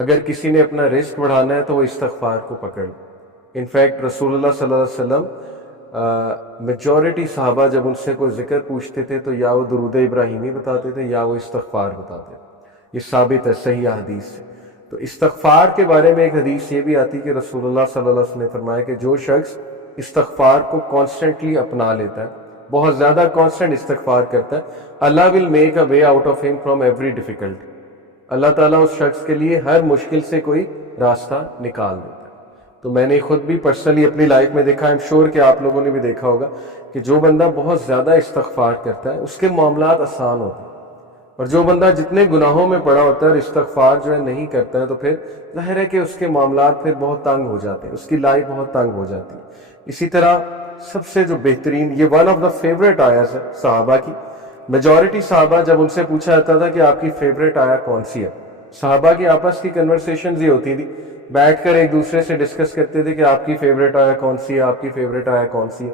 اگر کسی نے اپنا رزق بڑھانا ہے تو وہ استغفار کو پکڑ لے۔ انفیکٹ رسول اللہ صلی اللہ علیہ وسلم میجورٹی صحابہ جب ان سے کوئی ذکر پوچھتے تھے تو یا وہ درود ابراہیمی بتاتے تھے یا وہ استغفار بتاتے تھے۔ یہ ثابت ہے صحیح حدیث سے۔ تو استغفار کے بارے میں ایک حدیث یہ بھی آتی کہ رسول اللہ صلی اللہ علیہ وسلم نے فرمایا کہ جو شخص استغفار کو کانسٹنٹلی اپنا لیتا ہے، بہت زیادہ کانسٹنٹ استغفار کرتا ہے، Allah will make a way out of him from every difficulty. Allah تعالیٰ اس شخص کے لیے ہر مشکل سے کوئی راستہ نکال دیتا ہے۔ تو میں نے خود بھی پرسنلی اپنی لائف میں دیکھا، ایم شور کہ آپ لوگوں نے بھی دیکھا ہوگا کہ جو بندہ بہت زیادہ استغفار کرتا ہے اس کے معاملات آسان ہوتے ہیں، اور جو بندہ جتنے گناہوں میں پڑا ہوتا ہے اور استغفار جو ہے نہیں کرتا ہے تو پھر ظاہر ہے کہ اس کے معاملات پھر بہت تنگ ہو جاتے ہیں، اس کی لائف بہت تنگ ہو جاتی ہے۔ اسی طرح سب سے جو بہترین، یہ ون آف دا فیوریٹ آیات ہے صحابہ کی۔ میجورٹی صحابہ جب ان سے پوچھا جاتا تھا کہ آپ کی فیوریٹ آیا کون سی ہے، صحابہ کی آپس کی کنورسیشنز ہی ہوتی تھی، بیٹھ کر ایک دوسرے سے ڈسکس کرتے تھے کہ آپ کی فیوریٹ آیا کون سی ہے، آپ کی فیوریٹ آیا کون سی ہے۔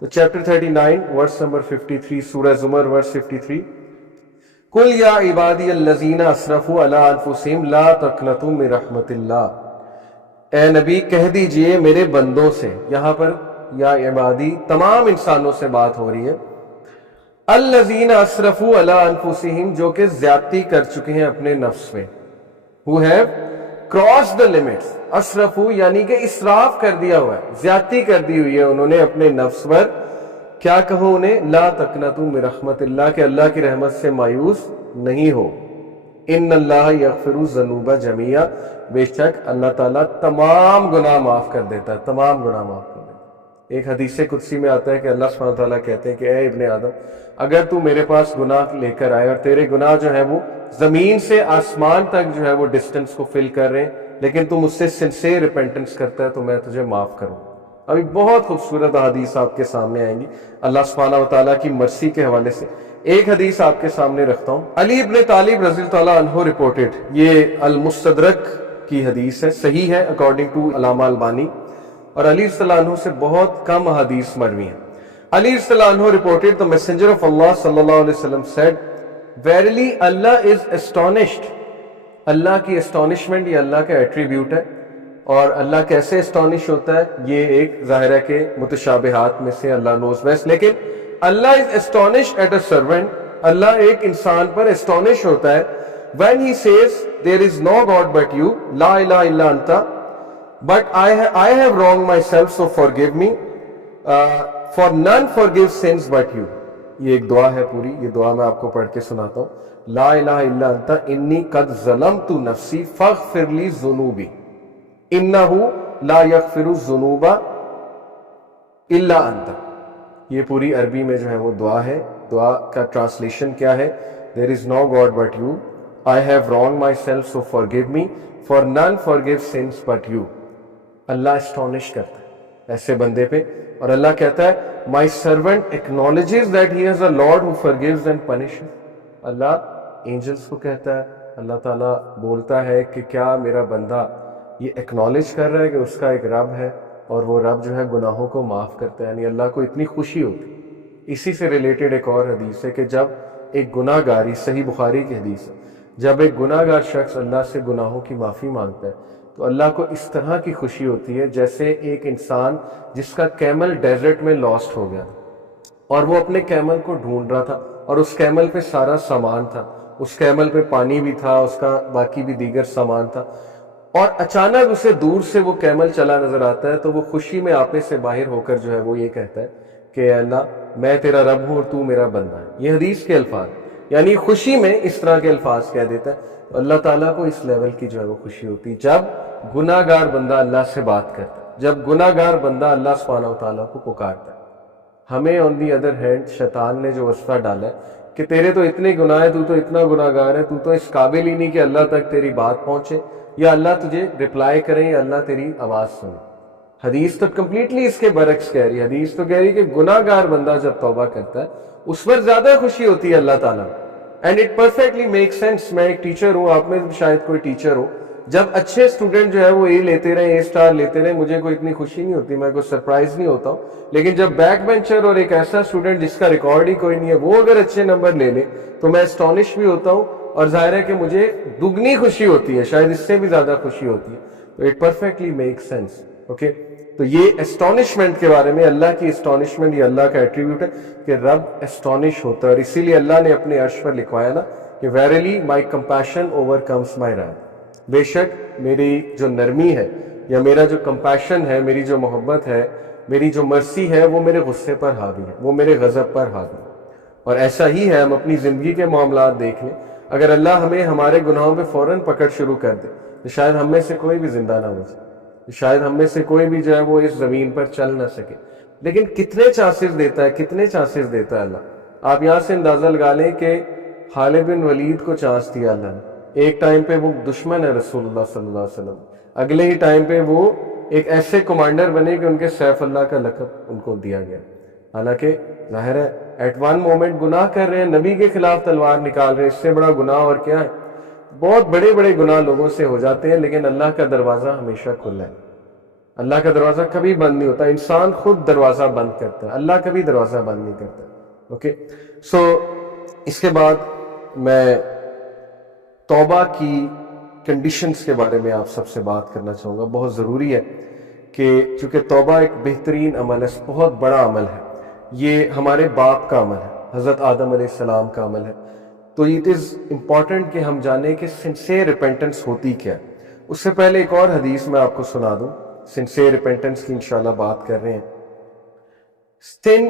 تو چیپٹر 39 ورس نمبر 53، سورہ زمر ورس 53، قُلْ يَا عِبَادِيَ الَّذِينَ أَسْرَفُوا عَلَىٰ أَنفُسِهِمْ لَا تَقْنَطُوا مِن رَحْمَتِ اللَّهِ۔ اے نبی کہہ دیجئے میرے بندوں سے، یہاں پر یا عبادی تمام انسانوں سے بات ہو رہی ہے، الذین اسرفوا علی انفسہم جو کہ زیادتی کر چکے ہیں اپنے نفس میں، who have crossed the limits، اسرفوا یعنی کہ اسراف کر دیا ہوا ہے، زیادتی کر دی ہوئی ہے انہوں نے اپنے نفس پر۔ کیا کہو انہیں؟ لا تقنطوا من رحمت اللہ، کہ اللہ کی رحمت سے مایوس نہیں ہو۔ ان اللہ یغفر الذنوب جميعا، بے شک اللہ تعالیٰ تمام گناہ معاف کر دیتا ہے، تمام گناہ معاف کر دیتا ہے۔ ایک حدیث قدسی میں آتا ہے کہ اللہ سبحانہ تعالیٰ کہتے ہیں کہ اے ابن آدم، اگر تو میرے پاس گناہ لے کر آئے اور تیرے گناہ جو ہے وہ زمین سے آسمان تک جو ہے وہ ڈسٹنس کو فل کر رہے ہیں، لیکن تو مجھ سے سنسیئر ریپینٹنس کرتا ہے تو میں تجھے معاف کروں۔ ابھی بہت خوبصورت حدیث آپ کے سامنے آئیں گی اللہ سبحانہ وتعالیٰ کی مرسی کے حوالے سے۔ ایک حدیث آپ کے سامنے رکھتا ہوں، علی ابن طالب رضی اللہ عنہ رپورٹڈ، یہ المستدرک کی حدیث ہے، صحیح ہے اکارڈنگ ٹو علامہ البانی، اور علی رضی اللہ عنہ سے بہت کم حدیث مروی ہیں۔ علی رضی اللہ عنہ reported, the messenger of Allah sallallahu alaihi wasallam said, verily Allah is astonished۔ اللہ کی astonishment یہ اللہ کا ایٹریبیوٹ ہے، اور اللہ کیسے اسٹانش ہوتا ہے یہ ایک ظاہر ہے کہ متشابہات میں سے اللہ knows best، لیکن اللہ is astonished at a servant، اللہ ایک انسان پر اسٹانش ہوتا ہے when he says there is no God but you، لا الہ الا انت، but I have wronged myself so forgive me، for none forgives sins but you۔ یہ ایک دعا ہے پوری، یہ دعا میں آپ کو پڑھ کے سناتا ہوں۔ لا الہ الا انت انی قد ظلمت نفسی فاغفر لی ذنوبی انہ لا یغفر الذنوب الا انت۔ یہ پوری عربی میں جو ہے وہ دعا ہے۔ دعا کا ٹرانسلیشن کیا ہے؟ There is no God but you، I have wronged myself so forgive me، for none forgives sins but you۔ Allah astonished کرتا ہے ایسے بندے پہ، اور اللہ کہتا ہے my servant acknowledges that he has a Lord who forgives and punishes۔ Allah angels کو کہتا ہے، اللہ تعالیٰ بولتا ہے کہ کیا میرا بندہ یہ ایکنالج کر رہا ہے کہ اس کا ایک رب ہے اور وہ رب جو ہے گناہوں کو معاف کرتا ہے، یعنی اللہ کو اتنی خوشی ہوتی۔ اسی سے ریلیٹڈ ایک اور حدیث ہے کہ جب ایک گناہ گاری، صحیح بخاری کی حدیث ہے، جب ایک گناہ گار شخص اللہ سے گناہوں کی معافی مانگتا ہے تو اللہ کو اس طرح کی خوشی ہوتی ہے جیسے ایک انسان جس کا کیمل ڈیزرٹ میں لاسٹ ہو گیا اور وہ اپنے کیمل کو ڈھونڈ رہا تھا، اور اس کیمل پہ سارا سامان تھا، اس کیمل پہ پانی بھی تھا، اس کا باقی بھی دیگر سامان تھا، اور اچانک اسے دور سے وہ کیمل چلا نظر آتا ہے تو وہ خوشی میں آپے سے باہر ہو کر جو ہے وہ یہ کہتا ہے کہ اے اللہ میں تیرا رب ہوں اور تو میرا بندہ ہے۔ یہ حدیث کے الفاظ، یعنی خوشی میں اس طرح کے الفاظ کہہ دیتا ہے۔ تو اللہ تعالیٰ کو اس لیول کی جو ہے وہ خوشی ہوتی جب گناہ گار بندہ اللہ سے بات کرتا ہے، جب گناہ گار بندہ اللہ سبحانہ وتعالیٰ کو پکارتا ہے۔ ہمیں آن دی ادر ہینڈ شیطان نے جو وصفہ ڈالا ہے کہ تیرے تو اتنے گناہ ہے، تو اتنا گناہ گار ہے، تو اس قابل ہی نہیں کہ اللہ تک تیری بات پہنچے یا اللہ تجھے رپلائی کریں یا اللہ تیری آواز سنے۔ حدیث تو کمپلیٹلی اس کے برعکس کہہ رہی ہے، حدیث تو کہہ رہی ہے کہ گناہ گار بندہ جب توبہ کرتا ہے اس پر زیادہ خوشی ہوتی ہے اللہ تعالیٰ۔ And it perfectly make sense. میں ایک ٹیچر ہوں، آپ میں شاید کوئی ٹیچر ہو، جب اچھے اسٹوڈنٹ جو ہے وہ اے لیتے رہے، اے اسٹار لیتے رہے، مجھے کوئی اتنی خوشی نہیں ہوتی، میں کوئی سرپرائز نہیں ہوتا ہوں، لیکن جب بیک بینچر اور ایک ایسا اسٹوڈنٹ جس کا ریکارڈ ہی کوئی نہیں ہے وہ اگر اچھے نمبر لے لے تو میں اسٹانش بھی ہوتا ہوں اور ظاہر ہے کہ مجھے دگنی خوشی ہوتی ہے, شاید اس سے بھی زیادہ خوشی ہوتی ہے. تو it perfectly make sense. Okay, تو یہ اسٹانشمنٹ کے بارے میں, اللہ کی اسٹانشمنٹ یہ اللہ کا ایٹریبیوٹ ہے کہ رب اسٹانش ہوتا ہے, اور اسی لیے اللہ نے اپنے عرش پر لکھوایا نا کہ verily my compassion over comes my right, بے شک میری جو نرمی ہے یا میرا جو کمپیشن ہے, میری جو محبت ہے, میری جو مرسی ہے, وہ میرے غصے پر حاوی ہے, وہ میرے غضب پر حاوی ہے. اور ایسا ہی ہے, ہم اپنی زندگی کے معاملات دیکھ لیں, اگر اللہ ہمیں ہمارے گناہوں پہ فوراً پکڑ شروع کر دے تو شاید ہم میں سے کوئی بھی زندہ نہ ہو جائے, شاید ہم میں سے کوئی بھی جو ہے وہ اس زمین پر چل نہ سکے. لیکن کتنے چانسز دیتا ہے, کتنے چانسز دیتا ہے اللہ. آپ یہاں سے اندازہ لگا لیں کہ خالد بن ولید کو چانس دیا اللہ نے, ایک ٹائم پہ وہ دشمن ہے رسول اللہ صلی اللہ علیہ وسلم, اگلے ہی ٹائم پہ وہ ایک ایسے کمانڈر بنے کہ ان کے سیف اللہ کا لقب ان کو دیا گیا. حالانکہ ظاہر ہے ایٹ ون مومنٹ گناہ کر رہے ہیں, نبی کے خلاف تلوار نکال رہے ہیں, اس سے بڑا گناہ اور کیا ہے. بہت بڑے بڑے گناہ لوگوں سے ہو جاتے ہیں, لیکن اللہ کا دروازہ ہمیشہ کھلا ہے. اللہ کا دروازہ کبھی بند نہیں ہوتا, انسان خود دروازہ بند کرتا ہے, اللہ کبھی دروازہ بند نہیں کرتا. اوکے, سو اس کے بعد میں توبہ کی کنڈیشنز کے بارے میں آپ سب سے بات کرنا چاہوں گا. بہت ضروری ہے کہ چونکہ توبہ ایک بہترین عمل ہے, بہت بڑا عمل ہے, یہ ہمارے باپ کا عمل ہے, حضرت آدم علیہ السلام کا عمل ہے. تو اٹ از امپورٹنٹ کہ ہم جانیں کہ سنسیئر ریپینٹنس ہوتی کیا ہے. اس سے پہلے ایک اور حدیث میں آپ کو سنا دوں, سنسیئر ریپینٹنس کی انشاءاللہ بات کر رہے ہیں. سن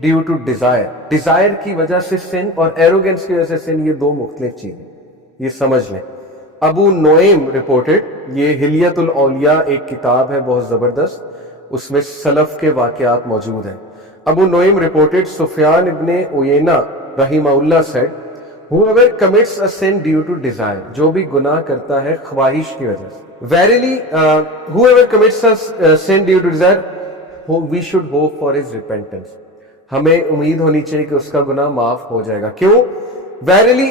ڈیو ٹو ڈیزائر, ڈیزائر کی وجہ سے سن اور ایروگنس کی وجہ سے سن, یہ دو مختلف چیزیں, یہ سمجھ لیں. ابو نعیم رپورٹڈ, یہ حلیت الاولیاء ایک کتاب ہے بہت زبردست, اس میں سلف کے واقعات موجود ہیں. ابو نعیم رپورٹڈ سفیان ابن عیینہ رحمہ اللہ said, whoever commits a sin due to desire, جو بھی گناہ کرتا ہے خواہش کی وجہ سے. Verily, whoever commits a sin due to desire, we should hope for his repentance. ہمیں امید ہونی چاہیے کہ اس کا گناہ معاف ہو جائے گا. کیوں؟ Verily,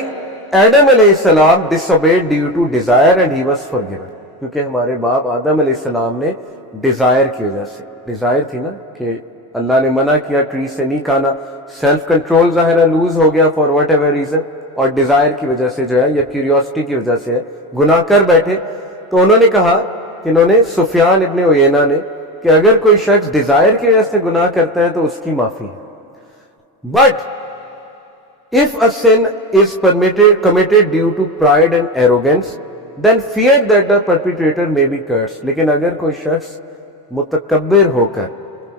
Adam علیہ السلام disobeyed due to desire and he was forgiven. کیونکہ ہمارے باپ آدم علیہ السلام نے ڈیزائر کی وجہ سے, ڈیزائر تھی نا کہ اللہ نے منع کیا ٹری سے نہیں کھانا, سیلف کنٹرول ظاہرہ لوز ہو گیا فار واٹ ایور ریزن, اور ڈیزائر کی وجہ سے جو ہے یا کیوریوسٹی کی وجہ سے ہے گناہ کر بیٹھے. تو انہوں نے کہا کہ انہوں نے سفیان ابن عیینہ نے کہ اگر کوئی شخص ڈیزائر کی وجہ سے گناہ کرتا ہے تو اس کی معافی ہے. But if a sin is committed due to pride and arrogance, then fear that the perpetrator may be cursed. لیکن اگر کوئی شخص متکبر ہو کر,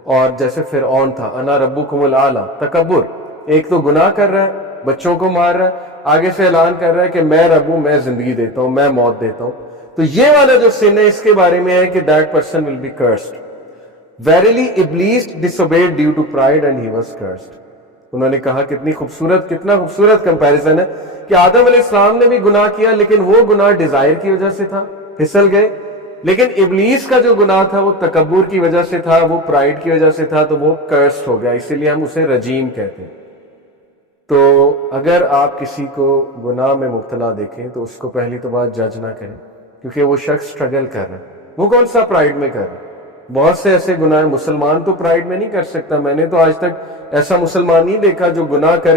اور جیسے فرعون تھا, انا ربکم الاعلی, تکبر, ایک تو گناہ کر رہا ہے, بچوں کو مار رہا ہے, آگے سے اعلان کر رہا ہے کہ میں رب ہوں, میں زندگی دیتا ہوں, میں موت دیتا ہوں. تو یہ والا جو سن ہے اس کے بارے میں ہے کہ that person will be cursed. Verily Iblis disobeyed due to pride and he was cursed. انہوں نے کہا کتنا خوبصورت کمپیریزن ہے کہ آدم علیہ السلام نے بھی گناہ کیا, لیکن وہ گناہ ڈیزائر کی وجہ سے تھا, پھسل گئے. لیکن ابلیس کا جو گناہ تھا وہ تکبر کی وجہ سے تھا, وہ پرائڈ کی وجہ سے تھا, تو وہ کرسڈ ہو گیا. اسی لیے ہم اسے رجیم کہتے ہیں. تو اگر آپ کسی کو گناہ میں مبتلا دیکھیں تو اس کو پہلی تو بات جج نہ کریں, کیونکہ وہ شخص سٹرگل کر رہا ہے. وہ کون سا پرائڈ میں کر رہا ہے؟ بہت سے ایسے گناہ, مسلمان تو پرائڈ میں نہیں کر سکتا. میں نے تو آج تک ایسا مسلمان نہیں دیکھا جو گناہ کر